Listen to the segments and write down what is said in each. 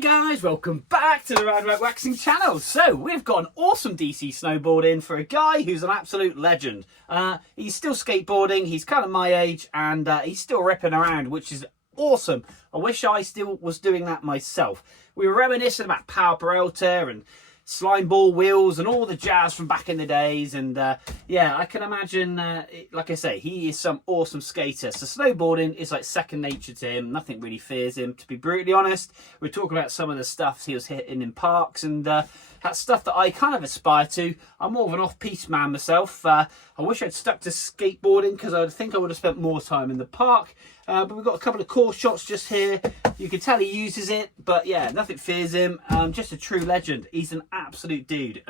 Guys, welcome back to the Roundabout Waxing channel. So we've got an awesome DC snowboard in for a guy who's an absolute legend. He's still skateboarding, he's kind of my age, and he's still ripping around, which is awesome. I wish I still was doing that myself. We were reminiscing about Power Peralta and slime ball wheels and all the jazz from back in the days, and yeah, I can imagine, like I say, he is some awesome skater. So snowboarding is like second nature to him. Nothing really fears him, to be brutally honest. We're talking about some of the stuff he was hitting in parks, and that's stuff that I kind of aspire to. I'm more of an off-piste man myself. I wish I'd stuck to skateboarding because I think I would have spent more time in the park. But we've got a couple of course shots just here. You can tell he uses it, but yeah, nothing fears him. Just a true legend. He's an absolute dude.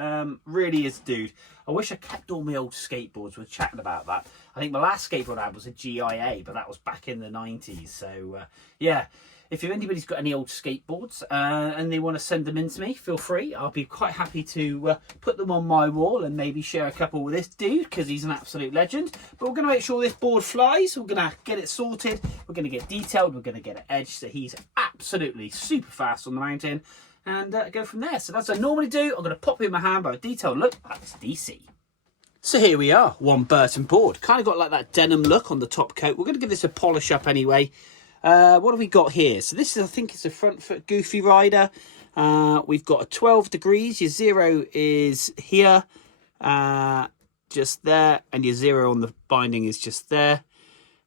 Really is a dude. I wish I kept all my old skateboards. We're chatting about that. I think my last skateboard I had was a GIA, but that was back in the 90s. So yeah, if anybody's got any old skateboards and they want to send them in to me, feel free. I'll be quite happy to put them on my wall and maybe share a couple with this dude because he's an absolute legend. But we're going to make sure this board flies. We're going to get it sorted. We're going to get detailed. We're going to get it edged so he's absolutely super fast on the mountain and go from there. So that's what I normally do. I'm going to pop in my hand by a detailed look. That's DC. So here we are, one Burton board. Kind of got like that denim look on the top coat. We're going to give this a polish up anyway. What have we got here? So this is, I think it's a front foot Goofy Rider. We've got a 12 degrees. Your 0 is here, just there, and your 0 on the binding is just there,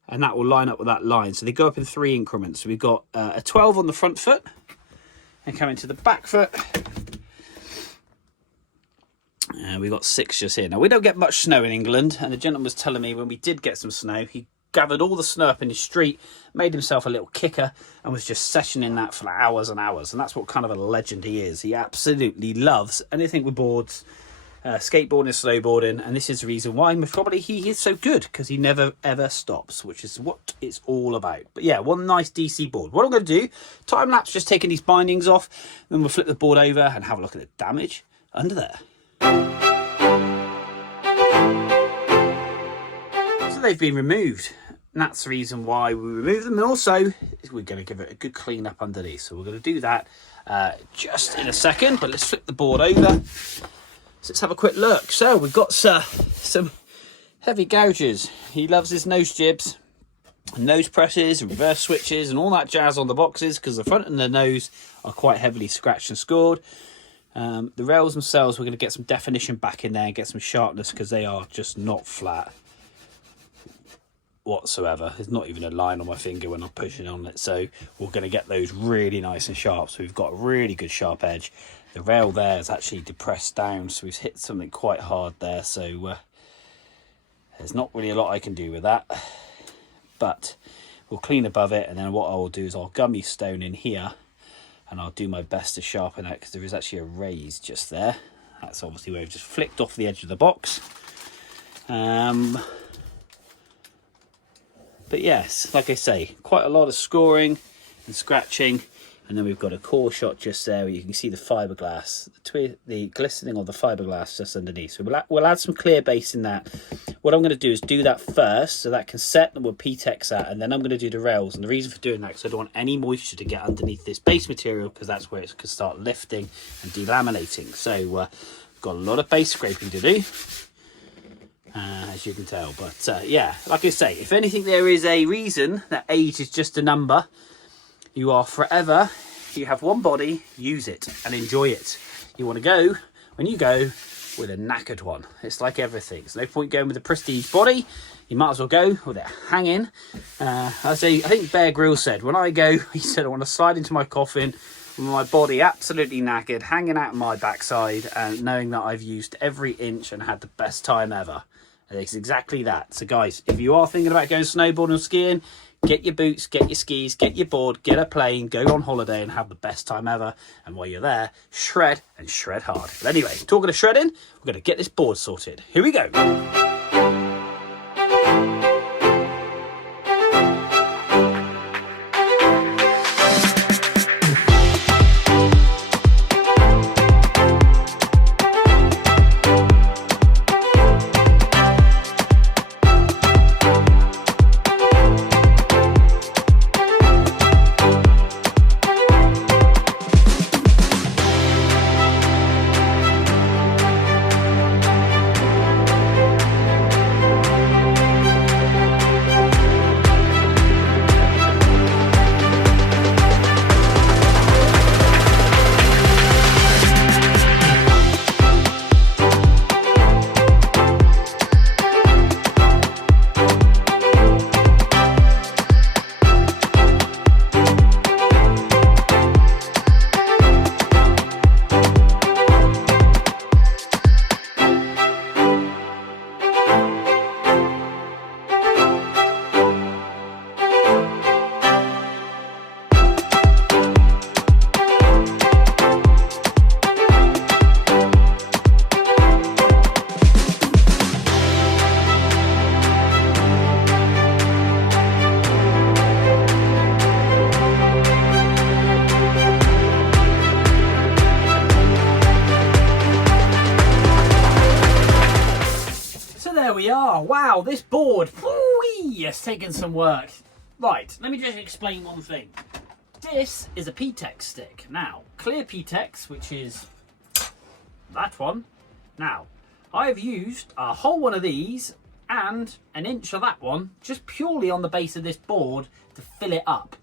and that will line up with that line. So they go up in 3 increments. So we've got a 12 on the front foot, and coming to the back foot, we've got 6 just here. Now we don't get much snow in England, and the gentleman was telling me when we did get some snow, he gathered all the snow up in his street, made himself a little kicker, and was just sessioning that for hours and hours. And that's what kind of a legend he is. He absolutely loves anything with boards, skateboarding, snowboarding, and this is the reason why probably he is so good, because he never ever stops, which is what it's all about. But yeah, one nice DC board. What I'm going to do, time lapse, just taking these bindings off, then we'll flip the board over and have a look at the damage under there. So they've been removed. And that's the reason why we remove them, and also we're going to give it a good clean up underneath. So we're going to do that just in a second, but let's flip the board over. So let's have a quick look. So we've got some heavy gouges. He loves his nose jibs, nose presses, reverse switches, and all that jazz on the boxes, because the front and the nose are quite heavily scratched and scored. The rails themselves, we're going to get some definition back in there and get some sharpness, because they are just not flat whatsoever. There's not even a line on my finger when I'm pushing on it, so we're going to get those really nice and sharp. So we've got a really good sharp edge. The rail there is actually depressed down, so we've hit something quite hard there, so there's not really a lot I can do with that, but we'll clean above it, and then what I will do is I'll gummy stone in here, and I'll do my best to sharpen that, because there is actually a raise just there. That's obviously where I've just flicked off the edge of the box. But yes, like I say, quite a lot of scoring and scratching, and then we've got a core shot just there where you can see the fiberglass, the glistening of the fiberglass just underneath. So we'll add some clear base in that. What I'm going to do is do that first, so that can set, and we'll P-Tex that, and then I'm going to do the rails. And the reason for doing that is I don't want any moisture to get underneath this base material, because that's where it can start lifting and delaminating. So we've got a lot of base scraping to do. As you can tell, but yeah, like I say, if anything, there is a reason that age is just a number. You are forever, you have one body, use it and enjoy it. You want to go, when you go, with a knackered one. It's like everything. There's no point going with a prestige body. You might as well go with it hanging. I think Bear Grylls said, when I go, he said, I want to slide into my coffin with my body absolutely knackered, hanging out my backside, and knowing that I've used every inch and had the best time ever. And it's exactly that. So guys, if you are thinking about going snowboarding or skiing, get your boots, get your skis, get your board, get a plane, go on holiday and have the best time ever. And while you're there, shred and shred hard. But anyway, talking of shredding, we're going to get this board sorted. Here we go. Oh, wow, this board, whoo-wee, it's taken some work. Right, let me just explain one thing. This is a P-Tex stick. Now, clear P-Tex, which is that one. Now, I've used a whole one of these and an inch of that one, just purely on the base of this board to fill it up.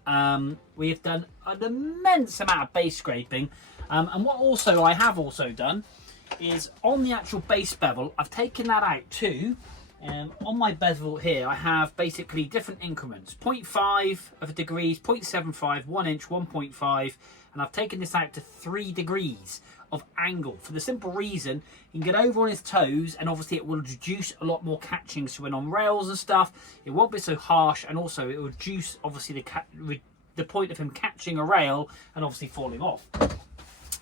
We've done an immense amount of base scraping. And what also I have also done is on the actual base bevel, I've taken that out too. On my bevel here, I have basically different increments, 0.5 of a degrees, 0.75, 1 inch, 1.5, and I've taken this out to 3 degrees of angle for the simple reason you can get over on his toes, and obviously it will reduce a lot more catching, so when on rails and stuff it won't be so harsh, and also it will reduce obviously the point of him catching a rail and obviously falling off.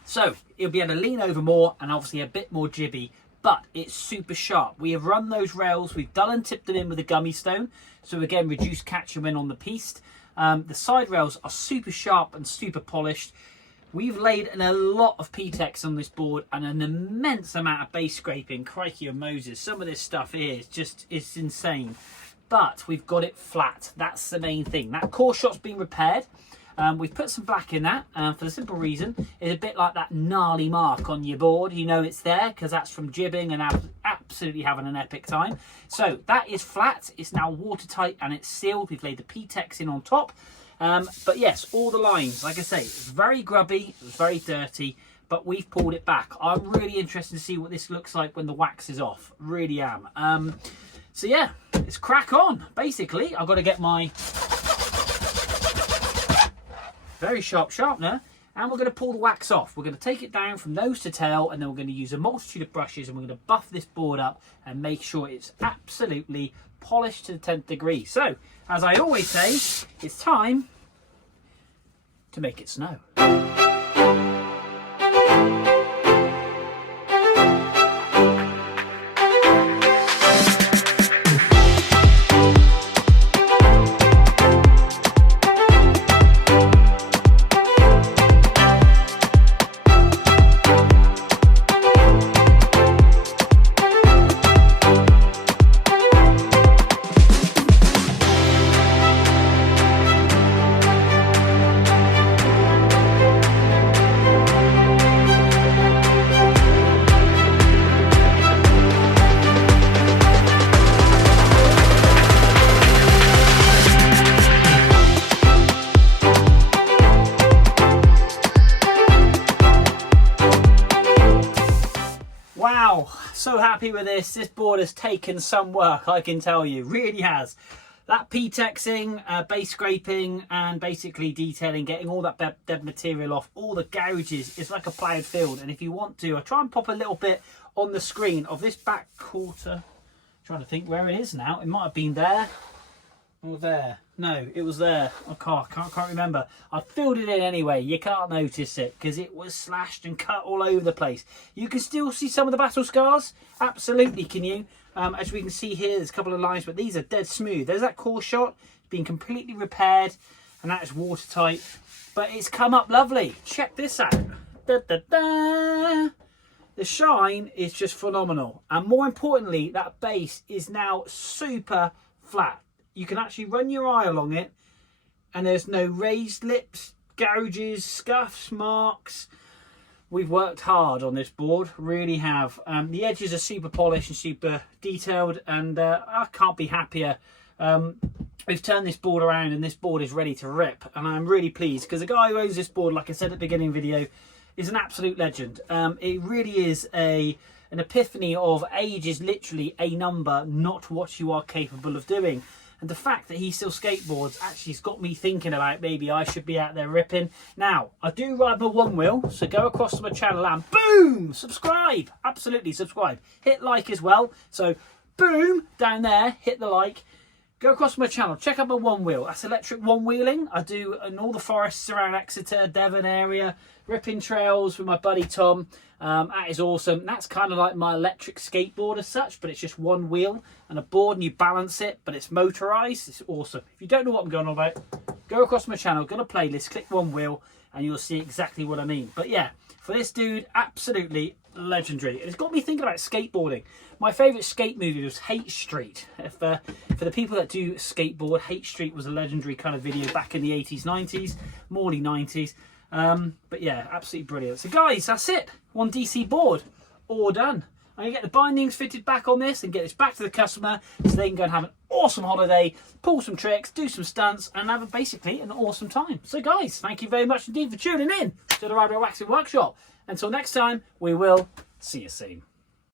So he'll be able to lean over more and obviously a bit more jibby, but it's super sharp. We have run those rails, we've done and tipped them in with a gummy stone, so again reduce catching when on the piste. The side rails are super sharp and super polished. We've laid in a lot of P-Tex on this board and an immense amount of base scraping. Crikey and Moses, some of this stuff here is just, it's insane. But we've got it flat, that's the main thing. That core shot's been repaired. We've put some black in that for the simple reason it's a bit like that gnarly mark on your board. You know it's there because that's from jibbing and absolutely having an epic time. So that is flat, it's now watertight and it's sealed. We've laid the P-Tex in on top. But yes, all the lines, like I say, it's very grubby, it's very dirty, but we've pulled it back. I'm really interested to see what this looks like when the wax is off, really am. So yeah, it's crack on. Basically, I've got to get my very sharp sharpener and we're going to pull the wax off. We're going to take it down from nose to tail, and then we're going to use a multitude of brushes and we're going to buff this board up and make sure it's absolutely polished to the 10th degree. So, as I always say, it's time to make it snow. Wow, so happy with this. This board has taken some work, I can tell you, really has. That P-Texing, base scraping and basically detailing, getting all that dead material off, all the gouges, it's like a ploughed field. And if you want to, I'll try and pop a little bit on the screen of this back quarter. I'm trying to think where it is now. It might have been there or there. No, it was there. I can't remember. I filled it in anyway. You can't notice it because it was slashed and cut all over the place. You can still see some of the battle scars. Absolutely, can you? As we can see here, there's a couple of lines, but these are dead smooth. There's that core shot. It's been completely repaired and that is watertight. But it's come up lovely. Check this out. Da, da, da. The shine is just phenomenal. And more importantly, that base is now super flat. You can actually run your eye along it and there's no raised lips, gouges, scuffs, marks. We've worked hard on this board, really have. The edges are super polished and super detailed, and I can't be happier. We've turned this board around and this board is ready to rip, and I'm really pleased because the guy who owns this board, like I said at the beginning of the video, is an absolute legend. It really is an epiphany of age is literally a number, not what you are capable of doing. And the fact that he still skateboards actually has got me thinking about maybe I should be out there ripping. Now, I do ride my one wheel, so go across to my channel and boom, subscribe. Absolutely subscribe. Hit like as well. So boom, down there, hit the like. Go across my channel, check out my one wheel. That's electric one wheeling. I do in all the forests around Exeter, Devon area, ripping trails with my buddy Tom. That is awesome. That's kind of like my electric skateboard as such, but it's just one wheel and a board and you balance it, but it's motorized. It's awesome. If you don't know what I'm going on about, go across my channel, go to playlist, click one wheel, and you'll see exactly what I mean. But yeah, for this dude, absolutely legendary. It's got me thinking about skateboarding. My favourite skate movie was Hate Street. For the people that do skateboard, Hate Street was a legendary kind of video back in the 80s, 90s, more the 90s. But yeah, absolutely brilliant. So guys, that's it. One DC board, all done. I'm going to get the bindings fitted back on this and get this back to the customer so they can go and have an awesome holiday, pull some tricks, do some stunts, and have basically an awesome time. So guys, thank you very much indeed for tuning in to the Ride Waxing Workshop. Until next time, we will see you soon.